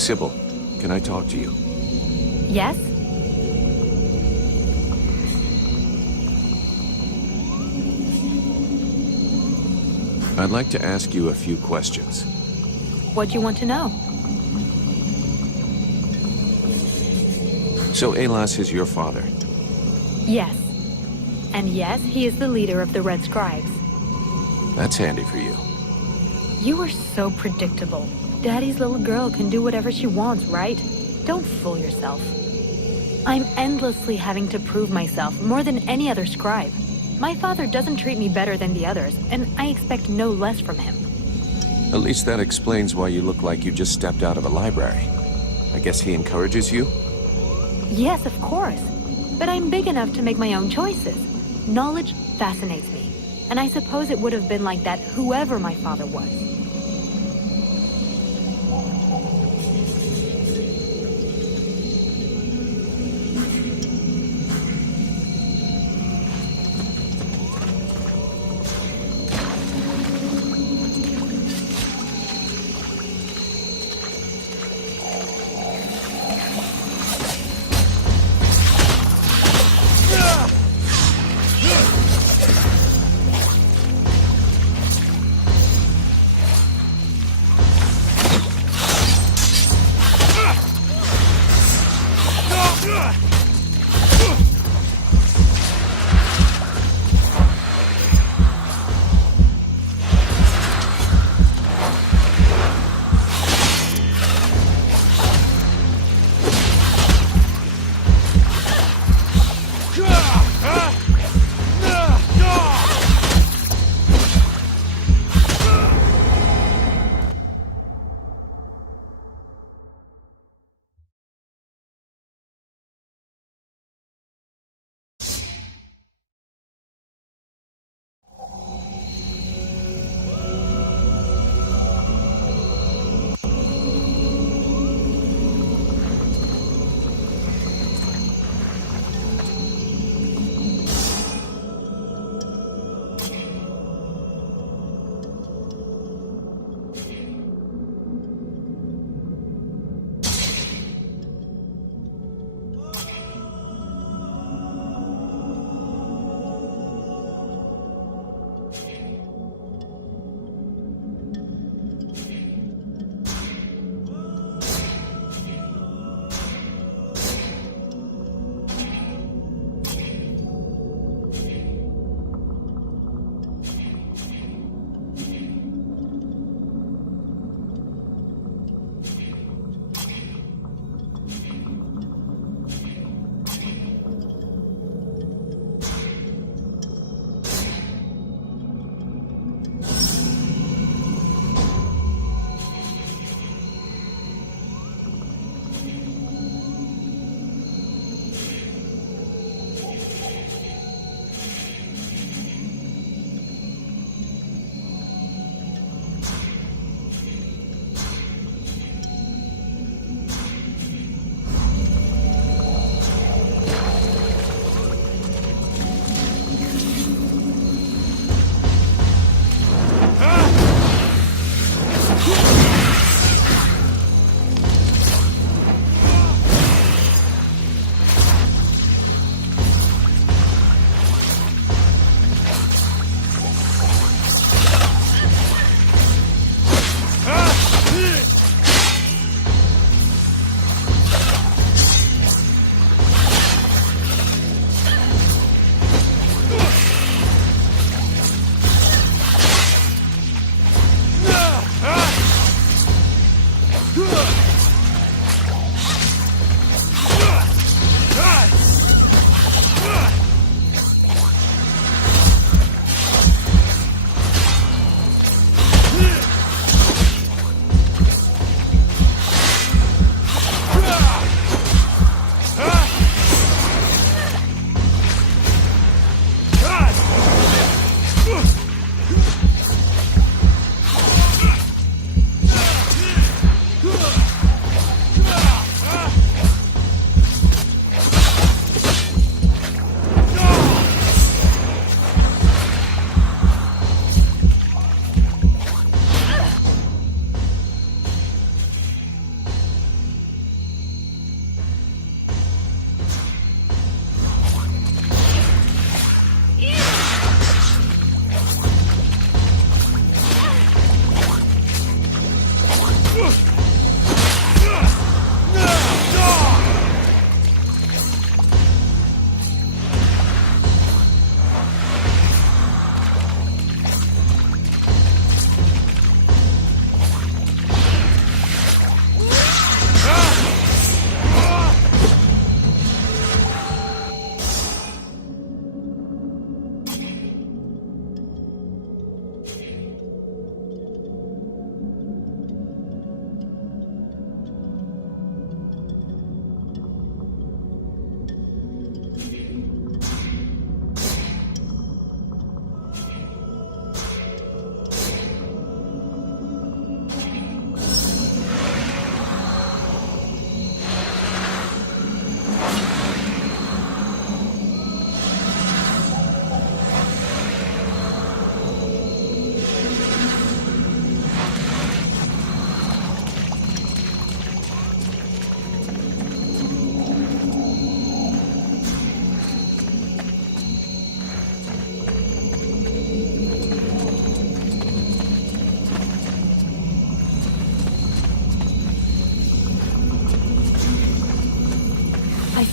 Sybil, can I talk to you? Yes? I'd like to ask you a few questions. What do you want to know? So Alas is your father? Yes. And yes, he is the leader of the Red Scribes. That's handy for you. You are so predictable. Daddy's little girl can do whatever she wants, right? Don't fool yourself. I'm endlessly having to prove myself more than any other scribe. My father doesn't treat me better than the others, and I expect no less from him. At least that explains why you look like you just stepped out of a library. I guess he encourages you? Yes, of course. But I'm big enough to make my own choices. Knowledge fascinates me, and I suppose it would have been like that whoever my father was.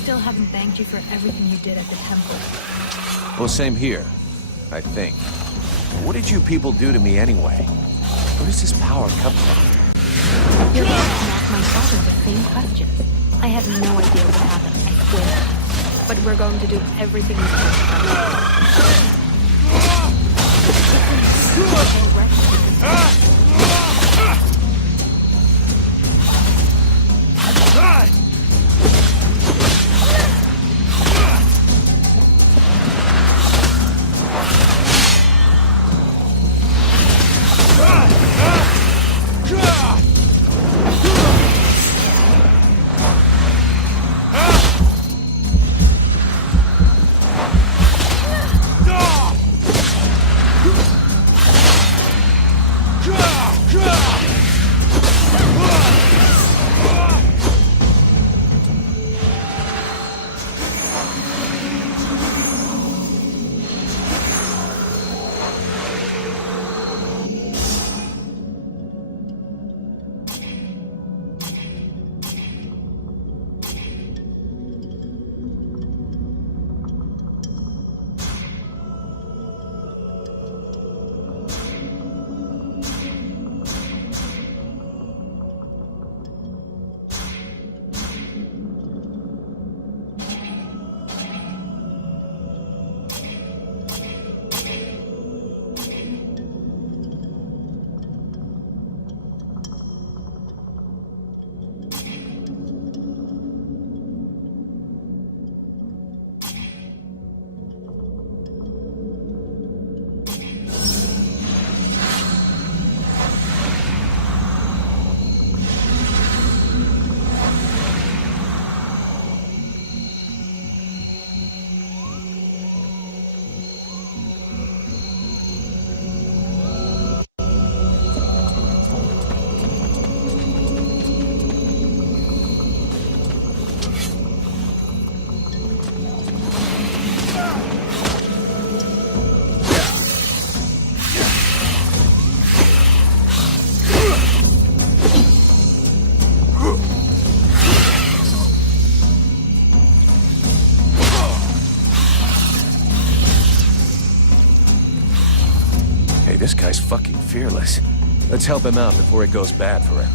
still haven't thanked you for everything you did at the temple. Well, same here, I think. What did you people do to me anyway? Where does this power come from? You're about to ask my father the same question. I have no idea what happened, I swear. But we're going to do everything we can to find out. This guy's fucking fearless. Let's help him out before it goes bad for him.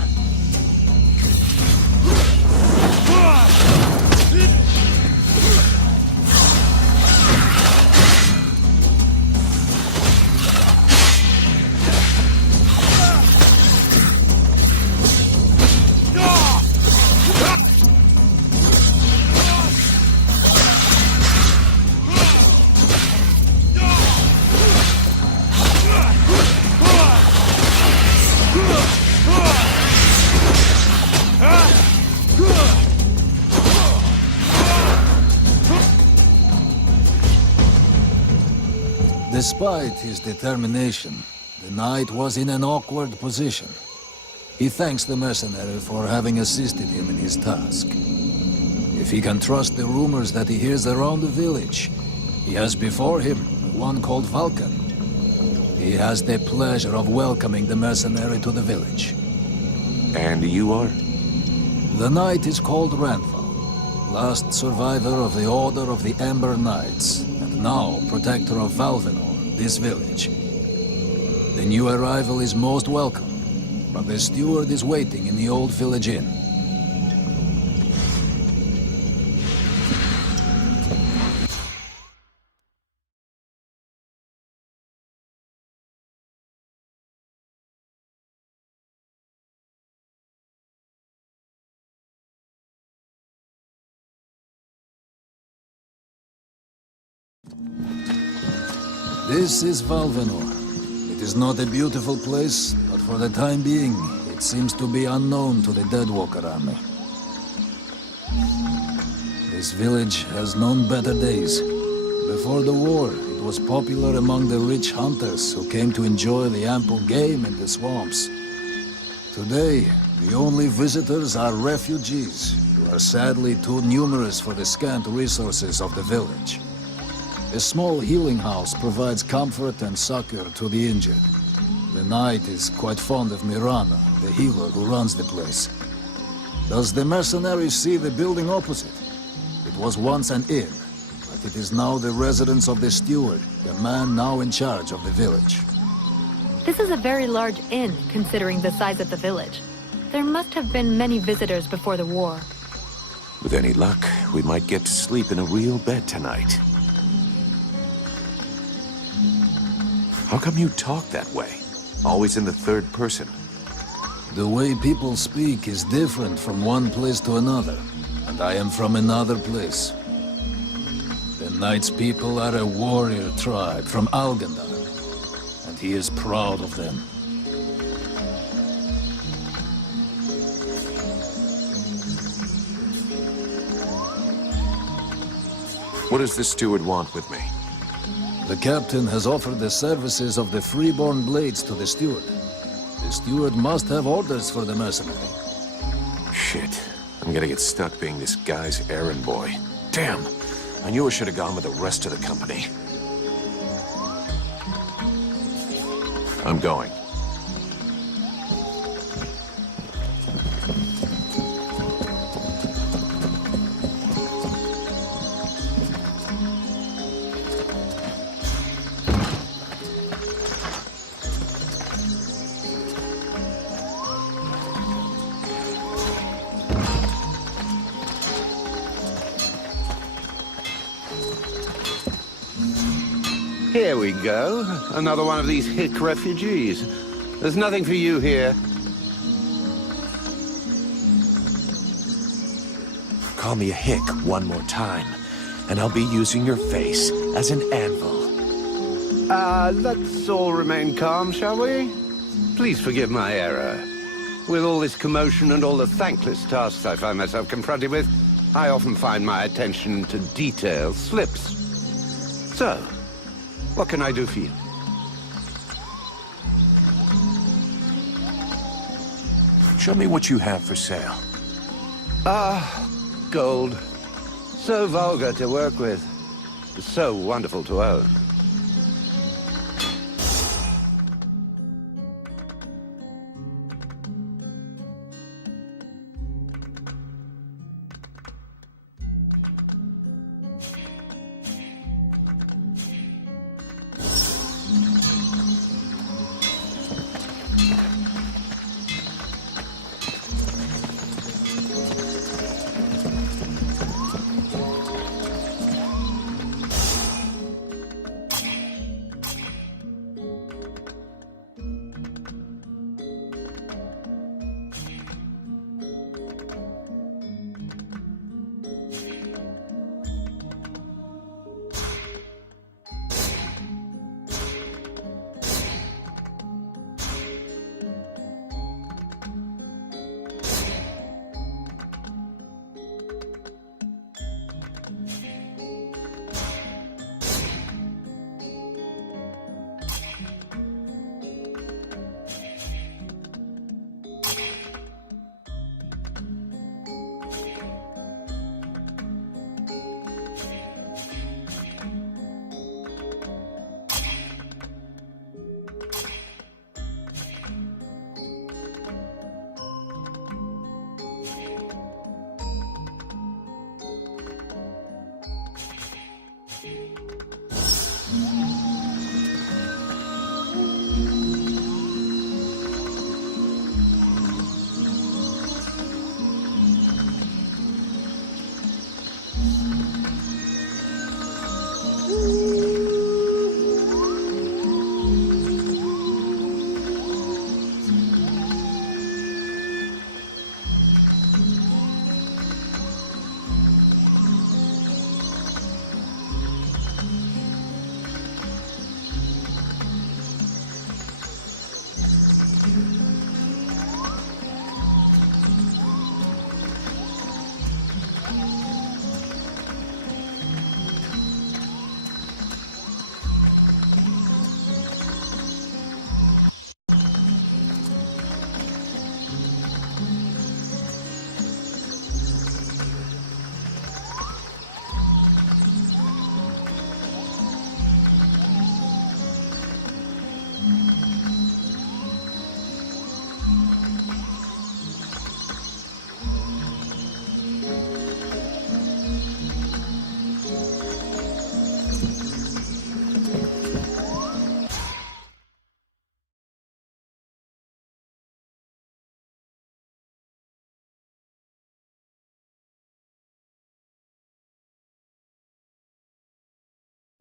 Despite his determination, the knight was in an awkward position. He thanks the mercenary for having assisted him in his task. If he can trust the rumors that he hears around the village, he has before him one called Vulcan. He has the pleasure of welcoming the mercenary to the village. And you are? The knight is called Ranthal, last survivor of the Order of the Ember Knights, and now protector of Valvenor, this village. The new arrival is most welcome, but the steward is waiting in the old village inn. This is Valvenor. It is not a beautiful place, but for the time being, it seems to be unknown to the Deadwalker army. This village has known better days. Before the war, it was popular among the rich hunters who came to enjoy the ample game in the swamps. Today, the only visitors are refugees, who are sadly too numerous for the scant resources of the village. A small healing house provides comfort and succor to the injured. The knight is quite fond of Mirana, the healer who runs the place. Does the mercenary see the building opposite? The It was once an inn, but it is now the residence of the steward, the man now in charge of the village. This is a very large inn, considering the size of the village. There must have been many visitors before the war. With any luck, we might get to sleep in a real bed tonight. How come you talk that way? Always in the third person. The way people speak is different from one place to another, and I am from another place. The Knight's people are a warrior tribe from Algendar, and he is proud of them. What does the steward want with me? The captain has offered the services of the freeborn blades to the steward. The steward must have orders for the mercenary. Shit. I'm gonna get stuck being this guy's errand boy. Damn! I knew I should have gone with the rest of the company. I'm going. Here we go. Another one of these hick refugees. There's nothing for you here. Call me a hick one more time, and I'll be using your face as an anvil. Let's all remain calm, shall we? Please forgive my error. With all this commotion and all the thankless tasks I find myself confronted with, I often find my attention to detail slips. So, what can I do for you? Show me what you have for sale. Gold. So vulgar to work with. So wonderful to own.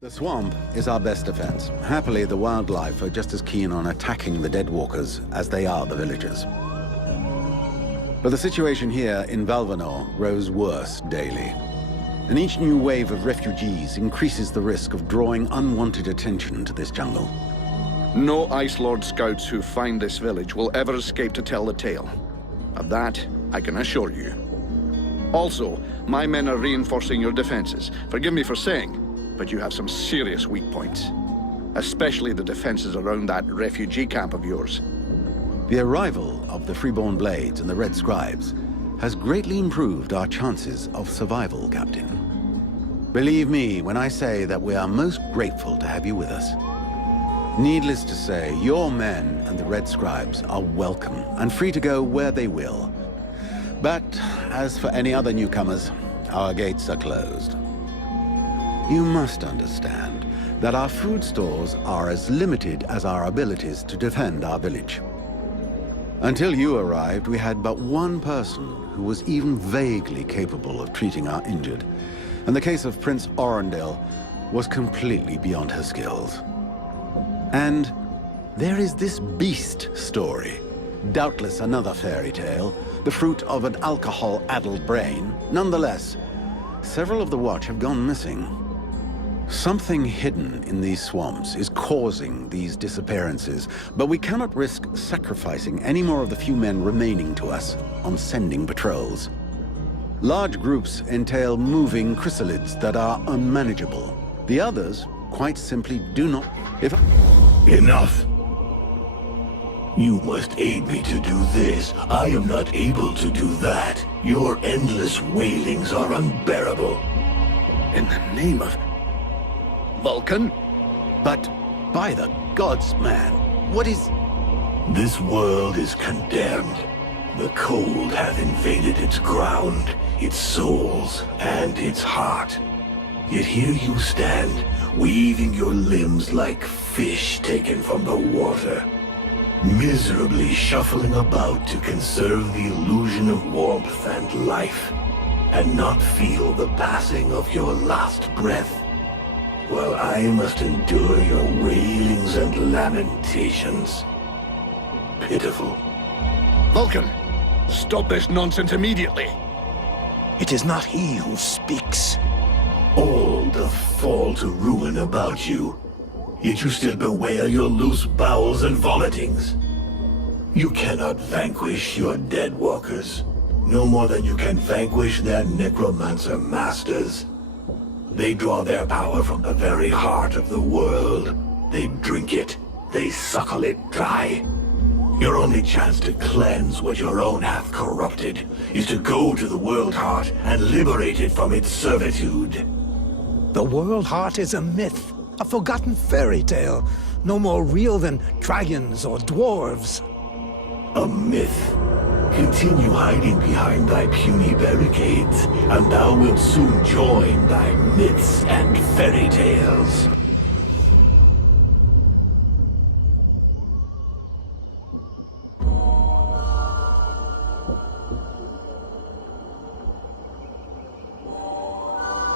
The swamp is our best defense. Happily, the wildlife are just as keen on attacking the Deadwalkers as they are the villagers. But the situation here in Valvanor grows worse daily. And each new wave of refugees increases the risk of drawing unwanted attention to this jungle. No Ice Lord scouts who find this village will ever escape to tell the tale. Of that, I can assure you. Also, my men are reinforcing your defenses. Forgive me for saying, but you have some serious weak points. Especially the defenses around that refugee camp of yours. The arrival of the Freeborn Blades and the Red Scribes has greatly improved our chances of survival, Captain. Believe me when I say that we are most grateful to have you with us. Needless to say, your men and the Red Scribes are welcome and free to go where they will. But as for any other newcomers, our gates are closed. You must understand that our food stores are as limited as our abilities to defend our village. Until you arrived, we had but one person who was even vaguely capable of treating our injured, and the case of Prince Orendale was completely beyond her skills. And there is this beast story, doubtless another fairy tale, the fruit of an alcohol-addled brain. Nonetheless, several of the Watch have gone missing. Something hidden in these swamps is causing these disappearances, but we cannot risk sacrificing any more of the few men remaining to us on sending patrols. Large groups entail moving chrysalids that are unmanageable. The others quite simply do not... Enough. You must aid me to do this. I am not able to do that. Your endless wailings are unbearable. In the name of... Vulcan? But by the gods, man, what is... This world is condemned. The cold hath invaded its ground, its souls, and its heart. Yet here you stand, weaving your limbs like fish taken from the water, miserably shuffling about to conserve the illusion of warmth and life, and not feel the passing of your last breath, while I must endure your wailings and lamentations. Pitiful. Vulcan, stop this nonsense immediately. It is not he who speaks. All doth fall to ruin about you, yet you still bewail your loose bowels and vomitings. You cannot vanquish your dead walkers, no more than you can vanquish their necromancer masters. They draw their power from the very heart of the world. They drink it, they suckle it dry. Your only chance to cleanse what your own hath corrupted is to go to the World Heart and liberate it from its servitude. The World Heart is a myth, a forgotten fairy tale, no more real than dragons or dwarves. A myth. Continue hiding behind thy puny barricades, and thou wilt soon join thy myths and fairy tales.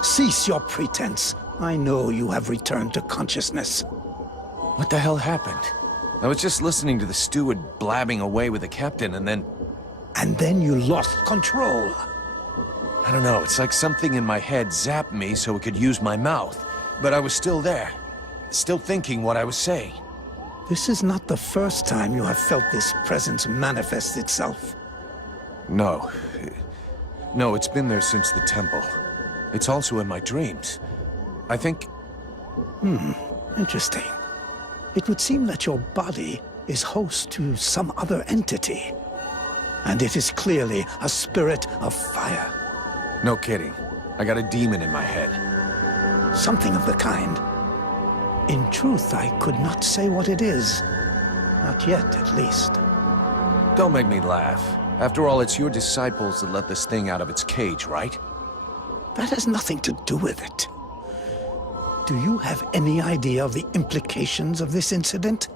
Cease your pretense. I know you have returned to consciousness. What the hell happened? I was just listening to the steward blabbing away with the captain, and then... And then you lost control. I don't know, it's like something in my head zapped me so it could use my mouth. But I was still there, still thinking what I was saying. This is not the first time you have felt this presence manifest itself. No. No, it's been there since the temple. It's also in my dreams. I think... Interesting. It would seem that your body is host to some other entity. And it is clearly a spirit of fire. No kidding. I got a demon in my head. Something of the kind. In truth, I could not say what it is. Not yet, at least. Don't make me laugh. After all, it's your disciples that let this thing out of its cage, right? That has nothing to do with it. Do you have any idea of the implications of this incident?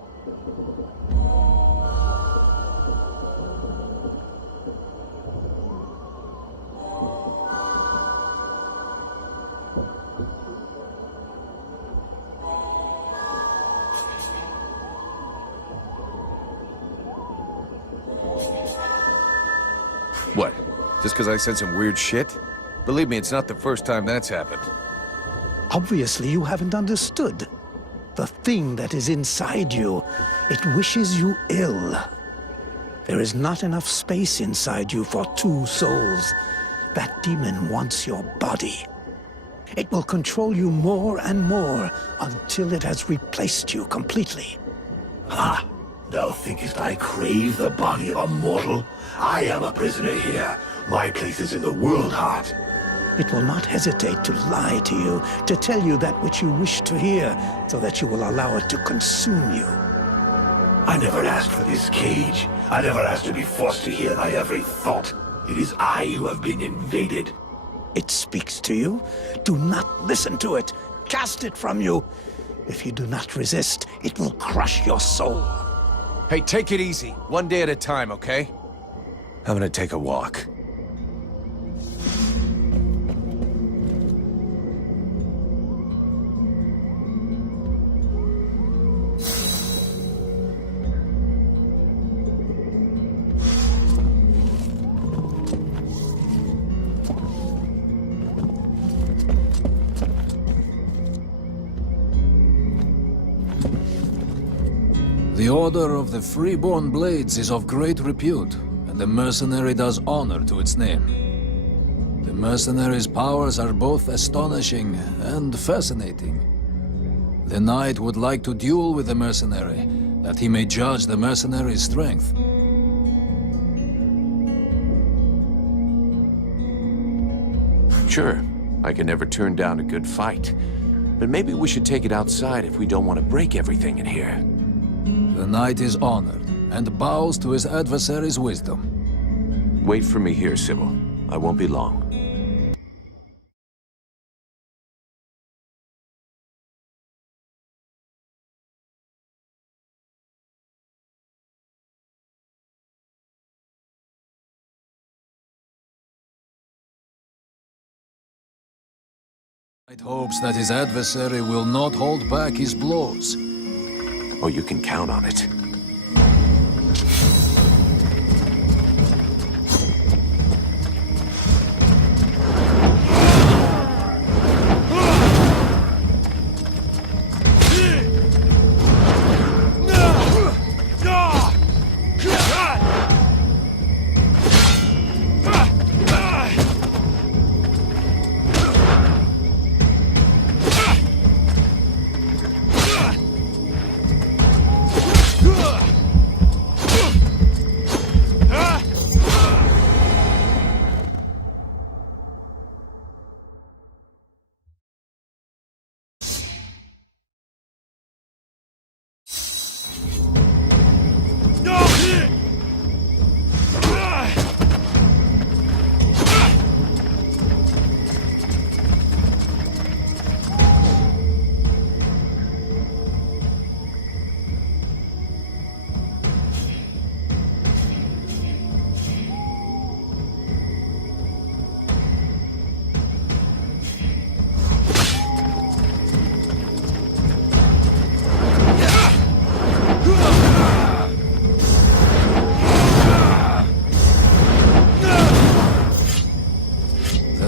Just because I said some weird shit? Believe me, it's not the first time that's happened. Obviously, you haven't understood. The thing that is inside you, it wishes you ill. There is not enough space inside you for two souls. That demon wants your body. It will control you more and more until it has replaced you completely. Ha! Thou thinkest I crave the body of a mortal? I am a prisoner here. My place is in the world heart. It will not hesitate to lie to you, to tell you that which you wish to hear, so that you will allow it to consume you. I never asked for this cage. I never asked to be forced to hear thy every thought. It is I who have been invaded. It speaks to you. Do not listen to it. Cast it from you. If you do not resist, it will crush your soul. Hey, take it easy. One day at a time, okay? I'm gonna take a walk. The Order of the Freeborn Blades is of great repute, and the mercenary does honor to its name. The mercenary's powers are both astonishing and fascinating. The knight would like to duel with the mercenary, that he may judge the mercenary's strength. Sure, I can never turn down a good fight. But maybe we should take it outside if we don't want to break everything in here. The knight is honored, and bows to his adversary's wisdom. Wait for me here, Sybil. I won't be long. Knight hopes that his adversary will not hold back his blows. Oh, you can count on it.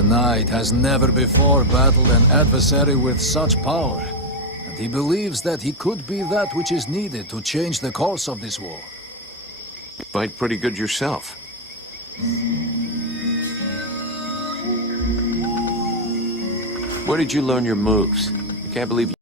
The knight has never before battled an adversary with such power, and he believes that he could be that which is needed to change the course of this war. Fight pretty good yourself. Where did you learn your moves? I can't believe